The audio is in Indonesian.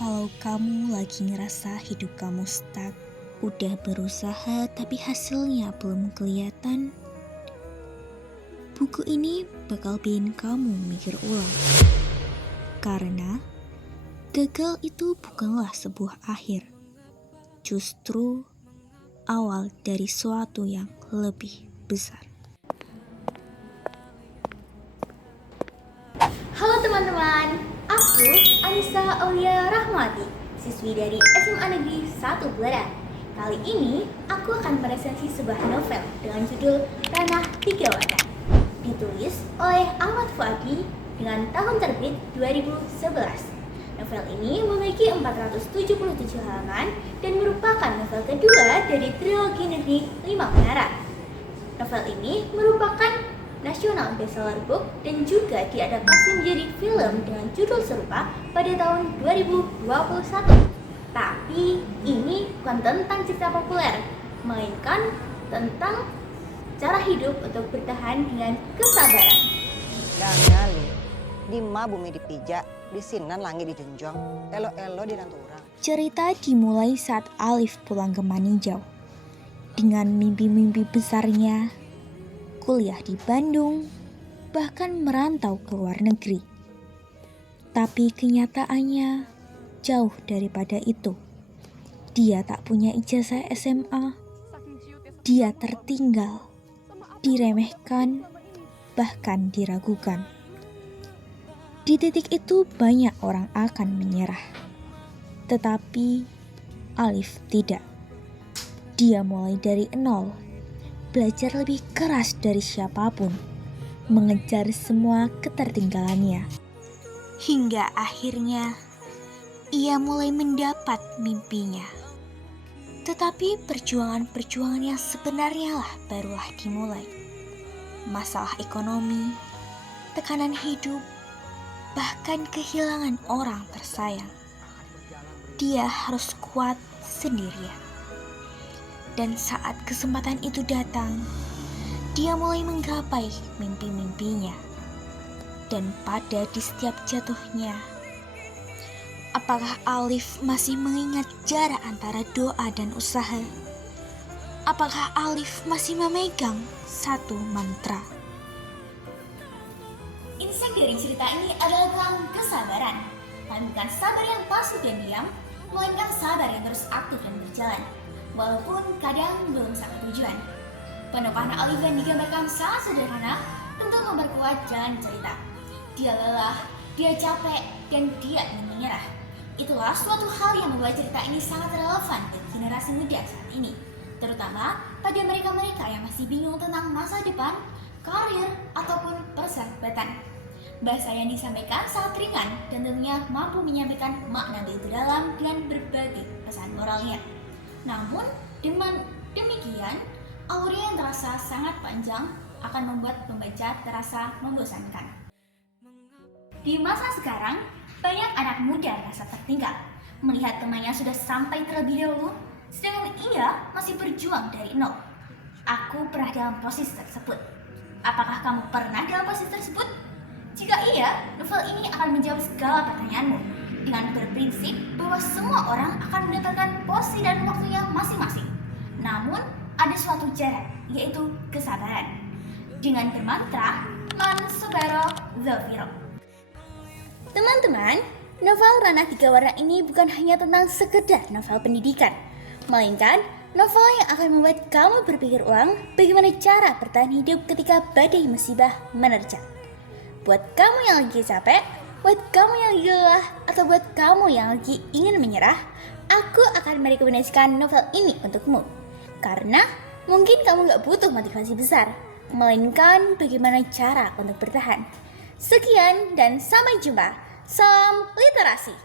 Kalau kamu lagi ngerasa hidup kamu stuck, udah berusaha tapi hasilnya belum kelihatan, buku ini bakal bikin kamu mikir ulang. Karena gagal itu bukanlah sebuah akhir, justru awal dari suatu yang lebih besar. Halo teman-teman, aku Anissa Aulia Rahmawati, siswi dari SMA Negeri 1 Belada. Kali ini aku akan meresensi sebuah novel dengan judul Ranah Tiga Warna, ditulis oleh Ahmad Fuadi dengan tahun terbit 2011. Novel ini memiliki 477 halaman dan merupakan novel kedua dari trilogi Negeri 5 Menara. Novel ini merupakan National Bestseller Book dan juga diadaptasi menjadi film dengan judul serupa pada tahun 2021. Tapi ini bukan tentang cerita populer, melainkan tentang cara hidup untuk bertahan dengan kesabaran. Dana lu, di ma bumi dipijak, di sinan langit dijenjong, elo-elo di nanturang. Cerita dimulai saat Alif pulang ke Maninjau. Dengan mimpi-mimpi besarnya, kuliah di Bandung, bahkan merantau ke luar negeri. Tapi kenyataannya jauh daripada itu. Dia tak punya ijazah SMA, dia tertinggal, diremehkan, bahkan diragukan. Di titik itu banyak orang akan menyerah. Tetapi Alif tidak. Dia mulai dari nol, belajar lebih keras dari siapapun, mengejar semua ketertinggalannya. Hingga akhirnya, ia mulai mendapat mimpinya. Tetapi perjuangan-perjuangan yang sebenarnya lah barulah dimulai. Masalah ekonomi, tekanan hidup, bahkan kehilangan orang tersayang. Dia harus kuat sendirian. Dan saat kesempatan itu datang, dia mulai menggapai mimpi-mimpinya. Dan pada di setiap jatuhnya, apakah Alif masih mengingat jarak antara doa dan usaha? Apakah Alif masih memegang satu mantra? Insight dari cerita ini adalah tentang kesabaran, tapi bukan sabar yang pasif dan diam, melainkan sabar yang terus aktif dan berjalan. Walaupun kadang belum sampai tujuan. Penokohan Alif yang digambarkan sangat sederhana, tentu memperkuat jalan cerita. Dia lelah, dia capek, dan dia ingin menyerah. Itulah suatu hal yang membuat cerita ini sangat relevan bagi generasi muda saat ini, terutama pada mereka-mereka yang masih bingung tentang masa depan, karir, ataupun persahabatan. Bahasa yang disampaikan sangat ringan dan tentunya mampu menyampaikan makna begitu dalam dengan berbagai pesan moralnya. Namun, dengan demikian, alurnya yang terasa sangat panjang akan membuat pembaca terasa membosankan. Di masa sekarang, banyak anak muda merasa tertinggal, melihat temannya sudah sampai terlebih dahulu, sedangkan ia masih berjuang dari nol. Aku pernah dalam posisi tersebut. Apakah kamu pernah dalam posisi tersebut? Jika iya, novel ini akan menjawab segala pertanyaanmu dengan berprinsip bahwa semua orang akan mendapatkan porsi dan waktunya masing-masing. Namun, ada suatu jarak, yaitu kesabaran. Dengan bermantra, Man Sabaro Zafiro. Teman-teman, novel Ranah Tiga Warna ini bukan hanya tentang sekedar novel pendidikan, melainkan novel yang akan membuat kamu berpikir ulang bagaimana cara bertahan hidup ketika badai musibah menerjang. Buat kamu yang lagi capek, buat kamu yang lagi lelah, atau buat kamu yang lagi ingin menyerah, aku akan merekomendasikan novel ini untukmu. Karena mungkin kamu gak butuh motivasi besar, melainkan bagaimana cara untuk bertahan. Sekian dan sampai jumpa. Salam literasi.